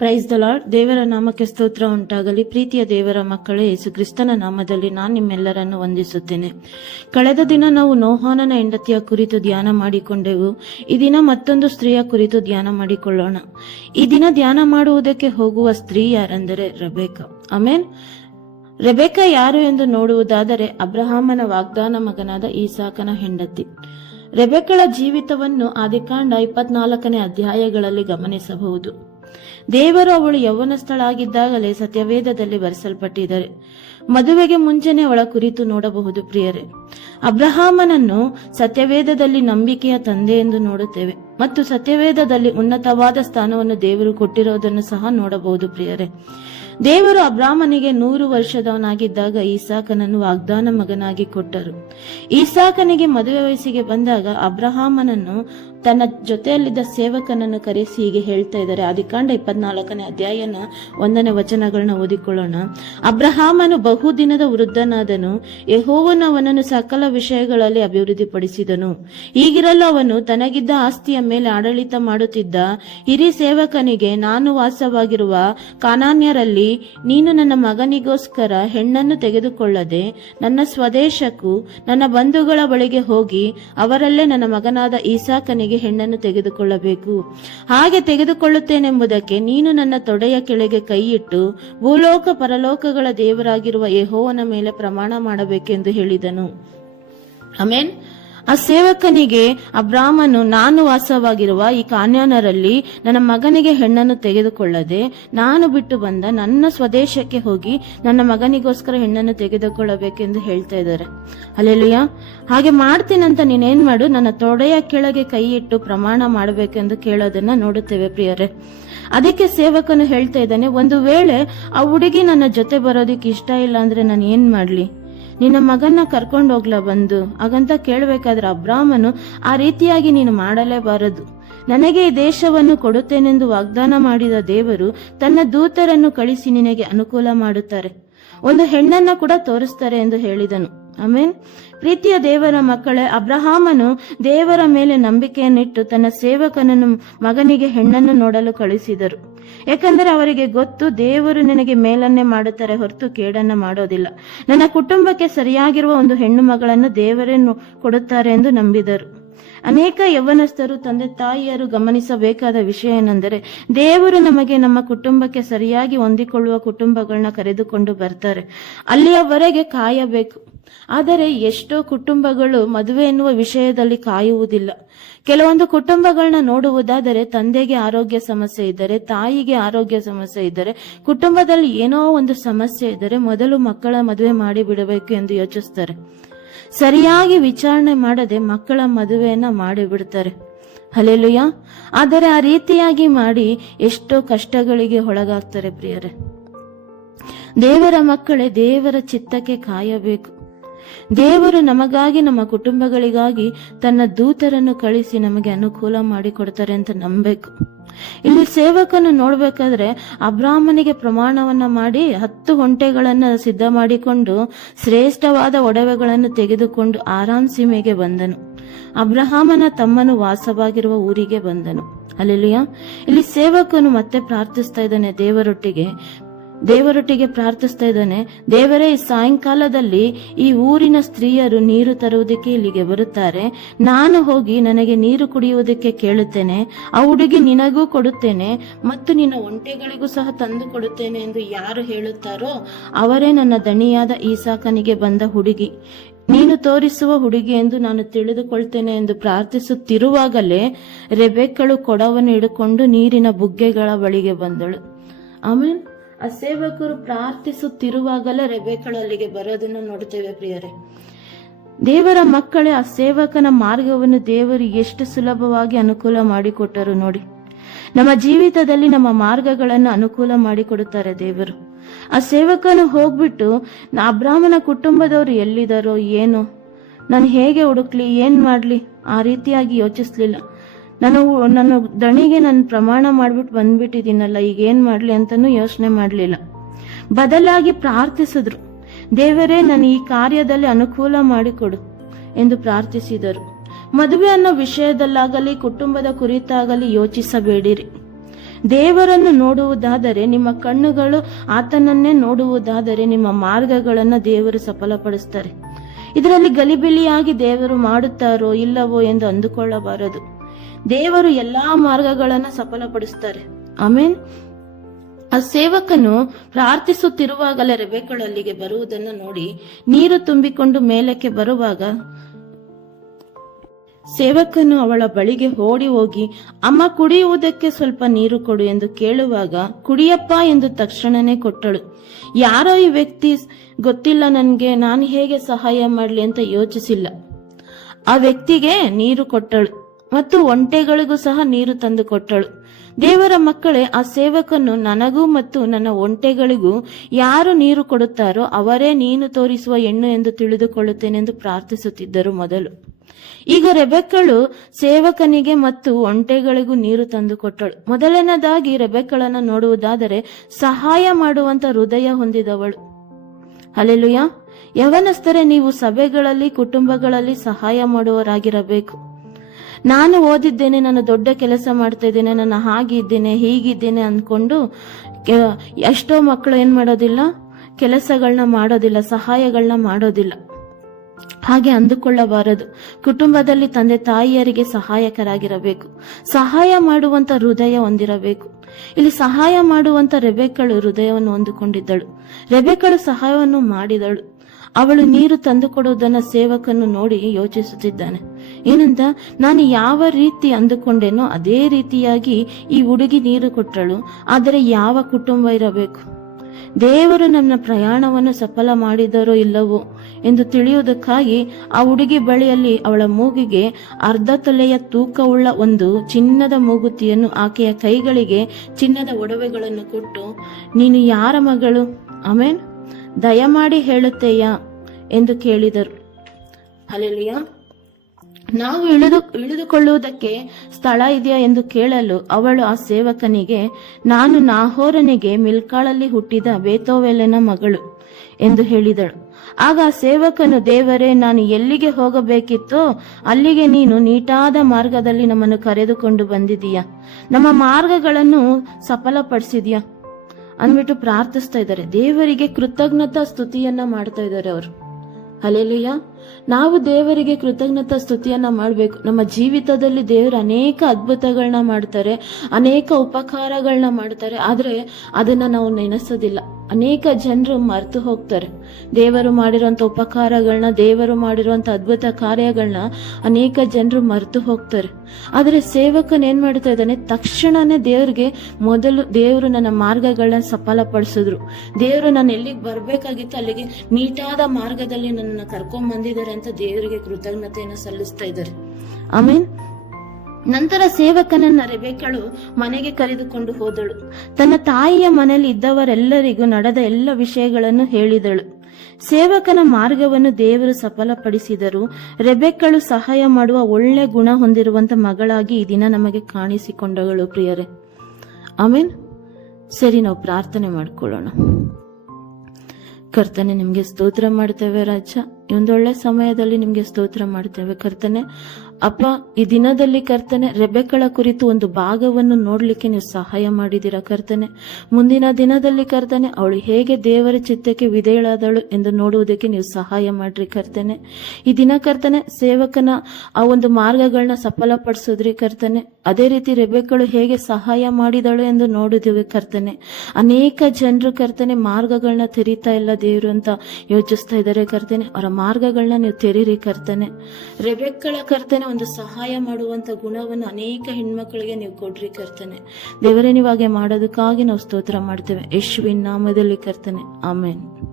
Praise the lord. ದೇವರ ನಾಮಕ್ಕೆ ಸ್ತೋತ್ರ ಉಂಟಾಗಲಿ. ಪ್ರೀತಿಯ ದೇವರ ಮಕ್ಕಳೇ, ಯೇಸು ಕ್ರಿಸ್ತನ ನಾಮದಲ್ಲಿ ನಾನು ನಿಮ್ಮೆಲ್ಲರನ್ನು ವಂದಿಸುತ್ತೇನೆ. ಕಳೆದ ದಿನ ನಾವು ನೋಹಾನನ ಹೆಂಡತಿಯ ಕುರಿತು ಧ್ಯಾನ ಮಾಡಿಕೊಂಡೆವು. ಈ ದಿನ ಮತ್ತೊಂದು ಸ್ತ್ರೀಯ ಕುರಿತು ಧ್ಯಾನ ಮಾಡಿಕೊಳ್ಳೋಣ. ಈ ದಿನ ಧ್ಯಾನ ಮಾಡುವುದಕ್ಕೆ ಹೋಗುವ ಸ್ತ್ರೀ ಯಾರೆಂದರೆ ರೆಬೆಕ್ಕಾ. ಆಮೆನ್. ರೆಬೆಕ್ಕಾ ಯಾರು ಎಂದು ನೋಡುವುದಾದರೆ, ಅಬ್ರಹಾಮನ ವಾಗ್ದಾನ ಮಗನಾದ ಈಸಾಕನ ಹೆಂಡತಿ. ರೆಬೆಕ್ಕಳ ಜೀವಿತವನ್ನು ಆದಿಕಾಂಡ 24ನೇ ಅಧ್ಯಾಯಗಳಲ್ಲಿ ಗಮನಿಸಬಹುದು. ದೇವರು ಅವಳು ಯೌವನಸ್ಥಳಾಗಿದ್ದಾಗಲೇ ಸತ್ಯವೇದದಲ್ಲಿ ಬರೆಸಲ್ಪಟ್ಟಿದ್ದಾರೆ. ಮದುವೆಗೆ ಮುಂಚೆನೆ ಅವಳ ಕುರಿತು ನೋಡಬಹುದು. ಪ್ರಿಯರೇ, ಅಬ್ರಹಾಮನನ್ನು ಸತ್ಯವೇದದಲ್ಲಿ ನಂಬಿಕೆಯ ತಂದೆ ಎಂದು ನೋಡುತ್ತೇವೆ ಮತ್ತು ಸತ್ಯವೇದದಲ್ಲಿ ಉನ್ನತವಾದ ಸ್ಥಾನವನ್ನು ದೇವರು ಕೊಟ್ಟಿರುವುದನ್ನು ಸಹ ನೋಡಬಹುದು. ಪ್ರಿಯರೇ, ದೇವರು ಅಬ್ರಾಮನಿಗೆ 100 ವರ್ಷದವನಾಗಿದ್ದಾಗ ಈಸಾಕನನ್ನು ವಾಗ್ದಾನ ಮಗನಾಗಿ ಕೊಟ್ಟರು. ಈಸಾಕನಿಗೆ ಮದುವೆ ವಯಸ್ಸಿಗೆ ಬಂದಾಗ ಅಬ್ರಹಾಮನನ್ನು ತನ್ನ ಜೊತೆಯಲ್ಲಿದ್ದ ಸೇವಕನನ್ನು ಕರೆಸಿ ಹೀಗೆ ಹೇಳ್ತಾ ಇದ್ದಾರೆ. ಆದಿಕಾಂಡ 24ನೇ ಅಧ್ಯಾಯನ 1ನೇ ವಚನಗಳನ್ನ ಓದಿಕೊಳ್ಳೋಣ. ಅಬ್ರಹಾಮನು ಬಹುದಿನದ ವೃದ್ಧನಾದನು, ಯೆಹೋವನು ಅವನನ್ನು ಸಕಲ ವಿಷಯಗಳಲ್ಲಿ ಅಭಿವೃದ್ಧಿಪಡಿಸಿದನು. ಹೀಗಿರಲು ಅವನು ತನಗಿದ್ದ ಆಸ್ತಿಯ ಮೇಲೆ ಆಡಳಿತ ಮಾಡುತ್ತಿದ್ದ ಹಿರಿ ಸೇವಕನಿಗೆ, ನಾನು ವಾಸವಾಗಿರುವ ಕಾನಾನ್ಯರಲ್ಲಿ ನೀನು ನನ್ನ ಮಗನಿಗೋಸ್ಕರ ಹೆಣ್ಣನ್ನು ತೆಗೆದುಕೊಳ್ಳದೆ ನನ್ನ ಸ್ವದೇಶಕ್ಕೂ ನನ್ನ ಬಂಧುಗಳ ಬಳಿಗೆ ಹೋಗಿ ಅವರಲ್ಲೇ ನನ್ನ ಮಗನಾದ ಈಸಾಕನಿಗೆ ಹೆಣ್ಣನ್ನು ತೆಗೆದುಕೊಳ್ಳಬೇಕು. ಹಾಗೆ ತೆಗೆದುಕೊಳ್ಳುತ್ತೇನೆಂಬುದಕ್ಕೆ ನೀನು ನನ್ನ ತೊಡೆಯ ಕೆಳಗೆ ಕೈಯಿಟ್ಟು ಭೂಲೋಕ ಪರಲೋಕಗಳ ದೇವರಾಗಿರುವ ಯೆಹೋವನ ಮೇಲೆ ಪ್ರಮಾಣ ಮಾಡಬೇಕೆಂದು ಹೇಳಿದನು. ಆಮೆನ್. ಆ ಸೇವಕನಿಗೆ ಅಬ್ರಾಮನು, ನಾನು ವಾಸವಾಗಿರುವ ಈ ಕಾನಾನ್ಯರಲ್ಲಿ ನನ್ನ ಮಗನಿಗೆ ಹೆಣ್ಣನ್ನು ತೆಗೆದುಕೊಳ್ಳದೆ ನಾನು ಬಿಟ್ಟು ಬಂದ ನನ್ನ ಸ್ವದೇಶಕ್ಕೆ ಹೋಗಿ ನನ್ನ ಮಗನಿಗೋಸ್ಕರ ಹೆಣ್ಣನ್ನು ತೆಗೆದುಕೊಳ್ಳಬೇಕೆಂದು ಹೇಳ್ತಾ ಇದ್ದಾರೆ. ಹಲ್ಲೆಲೂಯಾ. ಹಾಗೆ ಮಾಡ್ತೀನಂತ ನೀನೇನ್ ಮಾಡು, ನನ್ನ ತೊಡೆಯ ಕೆಳಗೆ ಕೈ ಇಟ್ಟು ಪ್ರಮಾಣ ಮಾಡಬೇಕೆಂದು ಕೇಳೋದನ್ನ ನೋಡುತ್ತೇವೆ. ಪ್ರಿಯರೇ, ಅದಕ್ಕೆ ಸೇವಕನು ಹೇಳ್ತಾ ಇದ್ದಾನೆ, ಒಂದು ವೇಳೆ ಆ ಹುಡುಗಿ ನನ್ನ ಜೊತೆ ಬರೋದಿಕ್ಕೆ ಇಷ್ಟ ಇಲ್ಲ ಅಂದ್ರೆ ನಾನು ಏನ್ ಮಾಡ್ಲಿ, ನಿನ್ನ ಮಗನ್ನ ಕರ್ಕೊಂಡು ಹೋಗ್ಲಾ ಬಂದು ಹಾಗಂತ ಕೇಳಬೇಕಾದ್ರೆ ಅಬ್ರಾಮನು, ಆ ರೀತಿಯಾಗಿ ನೀನು ಮಾಡಲೇಬಾರದು. ನನಗೆ ಈ ದೇಶವನ್ನು ಕೊಡುತ್ತೇನೆಂದು ವಾಗ್ದಾನ ಮಾಡಿದ ದೇವರು ತನ್ನ ದೂತರನ್ನು ಕಳಿಸಿ ನಿನಗೆ ಅನುಕೂಲ ಮಾಡುತ್ತಾರೆ, ಒಂದು ಹೆಣ್ಣನ್ನ ಕೂಡ ತೋರಿಸ್ತಾರೆ ಎಂದು ಹೇಳಿದನು. ಆಮೇನ್. ಪ್ರೀತಿಯ ದೇವರ ಮಕ್ಕಳೇ, ಅಬ್ರಹಾಮನು ದೇವರ ಮೇಲೆ ನಂಬಿಕೆಯನ್ನಿಟ್ಟು ತನ್ನ ಸೇವಕನನ್ನು ಮಗನಿಗೆ ಹೆಣ್ಣನ್ನು ನೋಡಲು ಕಳಿಸಿದರು. ಯಾಕಂದರೆ ಅವರಿಗೆ ಗೊತ್ತು, ದೇವರು ನನಗೆ ಮೇಲನ್ನೇ ಮಾಡುತ್ತಾರೆ ಹೊರತು ಕೇಡನ್ನ ಮಾಡೋದಿಲ್ಲ. ನನ್ನ ಕುಟುಂಬಕ್ಕೆ ಸರಿಯಾಗಿರುವ ಒಂದು ಹೆಣ್ಣು ಮಗಳನ್ನು ದೇವರೇ ಕೊಡುತ್ತಾರೆ ಎಂದು ನಂಬಿದರು. ಅನೇಕ ಯೌವನಸ್ಥರು, ತಂದೆ ತಾಯಿಯರು ಗಮನಿಸಬೇಕಾದ ವಿಷಯ ಏನೆಂದರೆ, ದೇವರು ನಮಗೆ ನಮ್ಮ ಕುಟುಂಬಕ್ಕೆ ಸರಿಯಾಗಿ ಹೊಂದಿಕೊಳ್ಳುವ ಕುಟುಂಬಗಳನ್ನ ಕರೆದುಕೊಂಡು ಬರ್ತಾರೆ. ಅಲ್ಲಿಯವರೆಗೆ ಕಾಯಬೇಕು. ಆದರೆ ಎಷ್ಟೋ ಕುಟುಂಬಗಳು ಮದುವೆ ಎನ್ನುವ ವಿಷಯದಲ್ಲಿ ಕಾಯುವುದಿಲ್ಲ. ಕೆಲವೊಂದು ಕುಟುಂಬಗಳನ್ನ ನೋಡುವುದಾದರೆ, ತಂದೆಗೆ ಆರೋಗ್ಯ ಸಮಸ್ಯೆ ಇದ್ದರೆ, ತಾಯಿಗೆ ಆರೋಗ್ಯ ಸಮಸ್ಯೆ ಇದ್ದರೆ, ಕುಟುಂಬದಲ್ಲಿ ಏನೋ ಒಂದು ಸಮಸ್ಯೆ ಇದ್ದರೆ ಮೊದಲು ಮಕ್ಕಳ ಮದುವೆ ಮಾಡಿ ಬಿಡಬೇಕು ಎಂದು ಯೋಚಿಸ್ತಾರೆ. ಸರಿಯಾಗಿ ವಿಚಾರಣೆ ಮಾಡದೆ ಮಕ್ಕಳ ಮದುವೆಯನ್ನ ಮಾಡಿಬಿಡ್ತಾರೆ. ಹಲ್ಲೆಲೂಯಾ. ಆದರೆ ಆ ರೀತಿಯಾಗಿ ಮಾಡಿ ಎಷ್ಟೋ ಕಷ್ಟಗಳಿಗೆ ಒಳಗಾಗ್ತಾರೆ. ಪ್ರಿಯರೇ, ದೇವರ ಮಕ್ಕಳೇ, ದೇವರ ಚಿತ್ತಕ್ಕೆ ಕಾಯಬೇಕು. ದೇವರು ನಮಗಾಗಿ, ನಮ್ಮ ಕುಟುಂಬಗಳಿಗಾಗಿ ತನ್ನ ದೂತರನ್ನು ಕಳಿಸಿ ನಮಗೆ ಅನುಕೂಲ ಮಾಡಿಕೊಡ್ತಾರೆ ಅಂತ ನಂಬಬೇಕು. ಇಲ್ಲಿ ಸೇವಕನು ನೋಡ್ಬೇಕಾದ್ರೆ, ಅಬ್ರಾಮನಿಗೆ ಪ್ರಮಾಣವನ್ನ ಮಾಡಿ 10 ಒಂಟೆಗಳನ್ನ ಸಿದ್ಧ ಮಾಡಿಕೊಂಡು ಶ್ರೇಷ್ಠವಾದ ಒಡವೆಗಳನ್ನು ತೆಗೆದುಕೊಂಡು ಆರಾಮ್ ಸೀಮೆಗೆ ಬಂದನು. ಅಬ್ರಹಾಮನ ತಮ್ಮನು ವಾಸವಾಗಿರುವ ಊರಿಗೆ ಬಂದನು. ಹಲ್ಲೆಲೂಯಾ. ಇಲ್ಲಿ ಸೇವಕನು ಮತ್ತೆ ಪ್ರಾರ್ಥಿಸ್ತಾ ಇದ್ದಾನೆ, ದೇವರೊಟ್ಟಿಗೆ ಪ್ರಾರ್ಥಿಸ್ತಾ ಇದ್ದಾನೆ, ದೇವರೇ, ಈ ಸಾಯಂಕಾಲದಲ್ಲಿ ಈ ಊರಿನ ಸ್ತ್ರೀಯರು ನೀರು ತರುವುದಕ್ಕೆ ಇಲ್ಲಿಗೆ ಬರುತ್ತಾರೆ. ನಾನು ಹೋಗಿ ನನಗೆ ನೀರು ಕುಡಿಯುವುದಕ್ಕೆ ಕೇಳುತ್ತೇನೆ, ಆ ಹುಡುಗಿ ನಿನಗೂ ಕೊಡುತ್ತೇನೆ ಮತ್ತು ನಿನ್ನ ಒಂಟೆಗಳಿಗೂ ಸಹ ತಂದು ಕೊಡುತ್ತೇನೆ ಎಂದು ಯಾರು ಹೇಳುತ್ತಾರೋ ಅವರೇ ನನ್ನ ದಣಿಯಾದ ಈಸಾಕನಿಗೆ ಬಂದ ಹುಡುಗಿ, ನೀನು ತೋರಿಸುವ ಹುಡುಗಿ ಎಂದು ನಾನು ತಿಳಿದುಕೊಳ್ತೇನೆ ಎಂದು ಪ್ರಾರ್ಥಿಸುತ್ತಿರುವಾಗಲೇ ರೆಬೆಕ್ಕಳು ಕೊಡವನ್ನು ಹಿಡುಕೊಂಡು ನೀರಿನ ಬುಗ್ಗೆಗಳ ಬಳಿಗೆ ಬಂದಳು. ಆಮೇಲೆ ಆ ಸೇವಕರು ಪ್ರಾರ್ಥಿಸುತ್ತಿರುವಾಗಲೇ ರೆಬೆಕ್ಕಳು ಅಲ್ಲಿಗೆ ಬರೋದನ್ನು ನೋಡುತ್ತೇವೆ. ಪ್ರಿಯರೇ, ದೇವರ ಮಕ್ಕಳೇ, ಆ ಸೇವಕನ ಮಾರ್ಗವನ್ನು ದೇವರು ಎಷ್ಟು ಸುಲಭವಾಗಿ ಅನುಕೂಲ ಮಾಡಿಕೊಟ್ಟರು ನೋಡಿ. ನಮ್ಮ ಜೀವಿತದಲ್ಲಿ ನಮ್ಮ ಮಾರ್ಗಗಳನ್ನು ಅನುಕೂಲ ಮಾಡಿಕೊಡುತ್ತಾರೆ ದೇವರು. ಆ ಸೇವಕನು ಹೋಗ್ಬಿಟ್ಟು, ಅಬ್ರಾಮನ ಕುಟುಂಬದವರು ಎಲ್ಲಿದ್ದಾರೋ ಏನೋ, ನಾನು ಹೇಗೆ ಹುಡುಕ್ಲಿ, ಏನ್ ಮಾಡ್ಲಿ, ಆ ರೀತಿಯಾಗಿ ಯೋಚಿಸ್ಲಿಲ್ಲ. ನನ್ನ ದಣಿಗೆ ನಾನು ಪ್ರಮಾಣ ಮಾಡ್ಬಿಟ್ಟು ಬಂದ್ಬಿಟ್ಟಿದ್ದೀನಲ್ಲ, ಈಗ ಏನ್ ಮಾಡ್ಲಿ ಅಂತಾನು ಯೋಚನೆ ಮಾಡ್ಲಿಲ್ಲ. ಬದಲಾಗಿ ಪ್ರಾರ್ಥಿಸಿದ್ರು, ದೇವರೇ, ನಾನು ಈ ಕಾರ್ಯದಲ್ಲಿ ಅನುಕೂಲ ಮಾಡಿಕೊಡು ಎಂದು ಪ್ರಾರ್ಥಿಸಿದರು. ಮದುವೆ ಅನ್ನೋ ವಿಷಯದಲ್ಲಾಗಲಿ ಕುಟುಂಬದ ಕುರಿತಾಗಲಿ ಯೋಚಿಸಬೇಡಿರಿ. ದೇವರನ್ನು ನೋಡುವುದಾದರೆ ನಿಮ್ಮ ಕಣ್ಣುಗಳು ಆತನನ್ನೇ ನೋಡುವುದಾದರೆ ನಿಮ್ಮ ಮಾರ್ಗಗಳನ್ನು ದೇವರು ಸಫಲಪಡಿಸ್ತಾರೆ. ಇದರಲ್ಲಿ ಗಲಿಬಿಲಿಯಾಗಿ ದೇವರು ಮಾಡುತ್ತಾರೋ ಇಲ್ಲವೋ ಎಂದು ಅಂದುಕೊಳ್ಳಬಾರದು. ದೇವರು ಎಲ್ಲಾ ಮಾರ್ಗಗಳನ್ನು ಸಫಲಪಡಿಸ್ತಾರೆ. ಆಮೇನ್. ಆ ಸೇವಕನು ಪ್ರಾರ್ಥಿಸುತ್ತಿರುವಾಗಲೇ ರೆಬೆಕ್ಕಳು ಅಲ್ಲಿಗೆ ಬರುವುದನ್ನು ನೋಡಿ ನೀರು ತುಂಬಿಕೊಂಡು ಮೇಲಕ್ಕೆ ಬರುವಾಗ ಸೇವಕನು ಅವಳ ಬಳಿಗೆ ಓಡಿ ಹೋಗಿ, ಅಮ್ಮ, ಕುಡಿಯುವುದಕ್ಕೆ ಸ್ವಲ್ಪ ನೀರು ಕೊಡು ಎಂದು ಕೇಳುವಾಗ, ಕುಡಿಯಪ್ಪ ಎಂದು ತಕ್ಷಣನೇ ಕೊಟ್ಟಳು. ಯಾರೋ ಈ ವ್ಯಕ್ತಿ ಗೊತ್ತಿಲ್ಲ ನನ್ಗೆ, ನಾನು ಹೇಗೆ ಸಹಾಯ ಮಾಡ್ಲಿ ಅಂತ ಯೋಚಿಸಿಲ್ಲ. ಆ ವ್ಯಕ್ತಿಗೆ ನೀರು ಕೊಟ್ಟಳು ಮತ್ತು ಒಂಟೆಗಳಿಗೂ ಸಹ ನೀರು ತಂದು ಕೊಟ್ಟಳು. ದೇವರ ಮಕ್ಕಳೇ, ಆ ಸೇವಕನು ನನಗೂ ಮತ್ತು ನನ್ನ ಒಂಟೆಗಳಿಗೂ ಯಾರು ನೀರು ಕೊಡುತ್ತಾರೋ ಅವರೇ ನೀನು ತೋರಿಸುವ ಹೆಣ್ಣು ಎಂದು ತಿಳಿದುಕೊಳ್ಳುತ್ತೇನೆಂದು ಪ್ರಾರ್ಥಿಸುತ್ತಿದ್ದರು ಮೊದಲು. ಈಗ ರೆಬೆಕ್ಕಳು ಸೇವಕನಿಗೆ ಮತ್ತು ಒಂಟೆಗಳಿಗೂ ನೀರು ತಂದು ಕೊಟ್ಟಳು. ಮೊದಲನೇದಾಗಿ ರೆಬೆಕ್ಕಳನ್ನು ನೋಡುವುದಾದರೆ ಸಹಾಯ ಮಾಡುವಂತ ಹೃದಯ ಹೊಂದಿದವಳು. ಹಲ್ಲೆಲೂಯಾ. ಯವನಸ್ಥರೇ, ನೀವು ಸಭೆಗಳಲ್ಲಿ, ಕುಟುಂಬಗಳಲ್ಲಿ ಸಹಾಯ ಮಾಡುವವರಾಗಿರಬೇಕು. ನಾನು ಓದಿದ್ದೇನೆ, ನಾನು ದೊಡ್ಡ ಕೆಲಸ ಮಾಡ್ತಾ ಇದ್ದೇನೆ, ನಾನು ಹಾಗಿದ್ದೇನೆ ಹೀಗಿದ್ದೇನೆ ಅಂದ್ಕೊಂಡು ಎಷ್ಟೋ ಮಕ್ಕಳು ಏನ್ ಮಾಡೋದಿಲ್ಲ, ಕೆಲಸಗಳನ್ನ ಮಾಡೋದಿಲ್ಲ, ಸಹಾಯಗಳನ್ನ ಮಾಡೋದಿಲ್ಲ. ಹಾಗೆ ಅಂದುಕೊಳ್ಳಬಾರದು. ಕುಟುಂಬದಲ್ಲಿ ತಂದೆ ತಾಯಿಯರಿಗೆ ಸಹಾಯಕರಾಗಿರಬೇಕು. ಸಹಾಯ ಮಾಡುವಂತ ಹೃದಯ ಹೊಂದಿರಬೇಕು. ಇಲ್ಲಿ ಸಹಾಯ ಮಾಡುವಂತ ರೆಬೆಕ್ಕಳು ಹೃದಯವನ್ನು ಹೊಂದಿಕೊಂಡಿದ್ದಳು. ರೆಬೆಕ್ಕಳು ಸಹಾಯವನ್ನು ಮಾಡಿದಳು. ಅವಳು ನೀರು ತಂದುಕೊಡುವುದನ್ನ ಸೇವಕನು ನೋಡಿ ಯೋಚಿಸುತ್ತಿದ್ದಾನೆ. ಏನಂತ, ನಾನು ಯಾವ ರೀತಿ ಅಂದುಕೊಂಡೇನೋ ಅದೇ ರೀತಿಯಾಗಿ ಈ ಹುಡುಗಿ ನೀರು ಕೊಟ್ಟಳು. ಆದರೆ ಯಾವ ಕುಟುಂಬ ಇರಬೇಕು? ದೇವರು ನನ್ನ ಪ್ರಯಾಣವನ್ನು ಸಫಲ ಮಾಡಿದರೋ ಇಲ್ಲವೋ ಎಂದು ತಿಳಿಯುವುದಕ್ಕಾಗಿ ಆ ಹುಡುಗಿ ಬಳಿಯಲ್ಲಿ ಅವಳ ಮೂಗಿಗೆ ಅರ್ಧ ತೊಲೆಯ ತೂಕವುಳ್ಳ ಒಂದು ಚಿನ್ನದ ಮೂಗುತಿಯನ್ನು, ಆಕೆಯ ಕೈಗಳಿಗೆ ಚಿನ್ನದ ಒಡವೆಗಳನ್ನು ಕೊಟ್ಟು, ನೀನು ಯಾರ ಮಗಳು? ಆಮೇನ್, ದಯಮಾಡಿ ಹೇಳುತ್ತೇಯಾ ಎಂದು ಕೇಳಿದರು. ಹಲ್ಲೆಲೂಯಾ. ನಾವು ಇಳಿದುಕೊಳ್ಳುವುದಕ್ಕೆ ಸ್ಥಳ ಇದೆಯಾ ಎಂದು ಕೇಳಲು ಅವಳು ಆ ಸೇವಕನಿಗೆ, ನಾನು ನಾಹೋರನಿಗೆ ಮಿಲ್ಕಾಳಲ್ಲಿ ಹುಟ್ಟಿದ ಬೇತೋವೆಲನ ಮಗಳು ಎಂದು ಹೇಳಿದಳು. ಆಗ ಆ ಸೇವಕನು, ದೇವರೇ, ನಾನು ಎಲ್ಲಿಗೆ ಹೋಗಬೇಕಿತ್ತೋ ಅಲ್ಲಿಗೆ ನೀನು ನೀಟಾದ ಮಾರ್ಗದಲ್ಲಿ ನಮ್ಮನ್ನು ಕರೆದುಕೊಂಡು ಬಂದಿದೀಯಾ, ನಮ್ಮ ಮಾರ್ಗಗಳನ್ನು ಸಫಲಪಡಿಸಿದ್ಯಾ ಅಂದ್ಬಿಟ್ಟು ಪ್ರಾರ್ಥಿಸ್ತಾ ಇದ್ದಾರೆ. ದೇವರಿಗೆ ಕೃತಜ್ಞತಾ ಸ್ತುತಿಯನ್ನ ಮಾಡ್ತಾ ಇದ್ದಾರೆ ಅವರು. ಹಲ್ಲೆಲೂಯಾ. ನಾವು ದೇವರಿಗೆ ಕೃತಜ್ಞತಾ ಸ್ತುತಿಯನ್ನ ಮಾಡಬೇಕು. ನಮ್ಮ ಜೀವಿತದಲ್ಲಿ ದೇವರು ಅನೇಕ ಅದ್ಭುತಗಳನ್ನ ಮಾಡ್ತಾರೆ, ಅನೇಕ ಉಪಕಾರಗಳನ್ನ ಮಾಡ್ತಾರೆ. ಆದ್ರೆ ಅದನ್ನ ನಾವು ನೆನೆಸೋದಿಲ್ಲ. ಅನೇಕ ಜನರು ಮರೆತು ಹೋಗ್ತಾರೆ. ದೇವರು ಮಾಡಿರುವಂತ ಉಪಕಾರಗಳನ್ನ, ದೇವರು ಮಾಡಿರುವಂತ ಅದ್ಭುತ ಕಾರ್ಯಗಳನ್ನ ಅನೇಕ ಜನರು ಮರೆತು ಹೋಗ್ತಾರೆ. ಆದ್ರೆ ಸೇವಕನ್ ಏನ್ ಮಾಡ್ತಾ ಇದ್ದಾನೆ, ತಕ್ಷಣನೇ ದೇವ್ರಿಗೆ ಮೊದಲು ದೇವರು ನನ್ನ ಮಾರ್ಗಗಳನ್ನ ಸಫಲಪಡಿಸಿದ್ರು. ದೇವರು ನಾನು ಎಲ್ಲಿಗೆ ಬರ್ಬೇಕಾಗಿತ್ತು ಅಲ್ಲಿಗೆ ನೀಟಾದ ಮಾರ್ಗದಲ್ಲಿ ನನ್ನನ್ನು ಕರ್ಕೊಂಡ್ ಬಂದಿದ್ದಾರೆ ಅಂತ ದೇವರಿಗೆ ಕೃತಜ್ಞತೆಯನ್ನು ಸಲ್ಲಿಸ್ತಾ ಇದ್ದಾರೆ. ಆಮೇನ್. ನಂತರ ಸೇವಕನನ್ನ ರೆಬೆಕ್ಕಳು ಮನೆಗೆ ಕರೆದುಕೊಂಡು ಹೋದಳು. ತನ್ನ ತಾಯಿಯ ಮನೆಯಲ್ಲಿ ಇದ್ದವರೆಲ್ಲರಿಗೂ ನಡೆದ ಎಲ್ಲ ವಿಷಯಗಳನ್ನು ಹೇಳಿದಳು. ಸೇವಕನ ಮಾರ್ಗವನ್ನು ದೇವರು ಸಫಲಪಡಿಸಿದರು. ರೆಬೆಕ್ಕಳು ಸಹಾಯ ಮಾಡುವ ಒಳ್ಳೆ ಗುಣ ಹೊಂದಿರುವಂತ ಮಗಳಾಗಿ ಈ ದಿನ ನಮಗೆ ಕಾಣಿಸಿಕೊಂಡಗಳು ಪ್ರಿಯರೇ. ಆಮೇನ್. ಸರಿ, ನಾವು ಪ್ರಾರ್ಥನೆ ಮಾಡ್ಕೊಳ್ಳೋಣ. ಕರ್ತನೆ, ನಿಮ್ಗೆ ಸ್ತೋತ್ರ ಮಾಡ್ತೇವೆ ರಾಜ. ಈ ಒಂದೊಳ್ಳೆ ಸಮಯದಲ್ಲಿ ನಿಮ್ಗೆ ಸ್ತೋತ್ರ ಮಾಡ್ತೇವೆ ಕರ್ತನೆ. ಅಪ್ಪ, ಈ ದಿನದಲ್ಲಿ ಕರ್ತನೆ ರೆಬೆಕ್ಕಳ ಕುರಿತು ಒಂದು ಭಾಗವನ್ನು ನೋಡ್ಲಿಕ್ಕೆ ನೀವು ಸಹಾಯ ಮಾಡಿದ್ದೀರಾ ಕರ್ತನೆ. ಮುಂದಿನ ದಿನದಲ್ಲಿ ಕರ್ತನೆ ಅವಳು ಹೇಗೆ ದೇವರ ಚಿತ್ತಕ್ಕೆ ವಿಧೇಯಳಾದಳು ಎಂದು ನೋಡುವುದಕ್ಕೆ ನೀವು ಸಹಾಯ ಮಾಡ್ರಿ ಕರ್ತನೆ. ಈ ದಿನ ಕರ್ತನೆ ಸೇವಕನ ಆ ಒಂದು ಮಾರ್ಗಗಳನ್ನ ಸಫಲಪಡಿಸೋದ್ರಿ ಕರ್ತನೆ. ಅದೇ ರೀತಿ ರೆಬೆಕ್ಕಳು ಹೇಗೆ ಸಹಾಯ ಮಾಡಿದಳು ಎಂದು ನೋಡಿದಿವಿ ಕರ್ತನೆ. ಅನೇಕ ಜನರು ಕರ್ತನೆ ಮಾರ್ಗಗಳನ್ನ ತೆರೀತಾ ಇಲ್ಲ ದೇವರು ಅಂತ ಯೋಚಿಸ್ತಾ ಇದ್ದಾರೆ ಕರ್ತನೆ. ಅವರ ಮಾರ್ಗಗಳನ್ನ ನೀವು ತೆರೀರಿ ಕರ್ತನೆ. ರೆಬೆಕ್ಕಳ ಕರ್ತನೆ ಒಂದು ಸಹಾಯ ಮಾಡುವಂತ ಗುಣವನ್ನು ಅನೇಕ ಹೆಣ್ಮಕ್ಳಿಗೆ ನೀವು ಕೊಡ್ರಿ ಕರ್ತನೆ. ದೇವರೇ, ನೀವಾಗೆ ಮಾಡೋದಕ್ಕಾಗಿ ನಾವು ಸ್ತೋತ್ರ ಮಾಡ್ತೇವೆ ಯೇಸುವಿನ ನಾಮದಲ್ಲಿ ಕರ್ತನೆ. ಆಮೇನ್.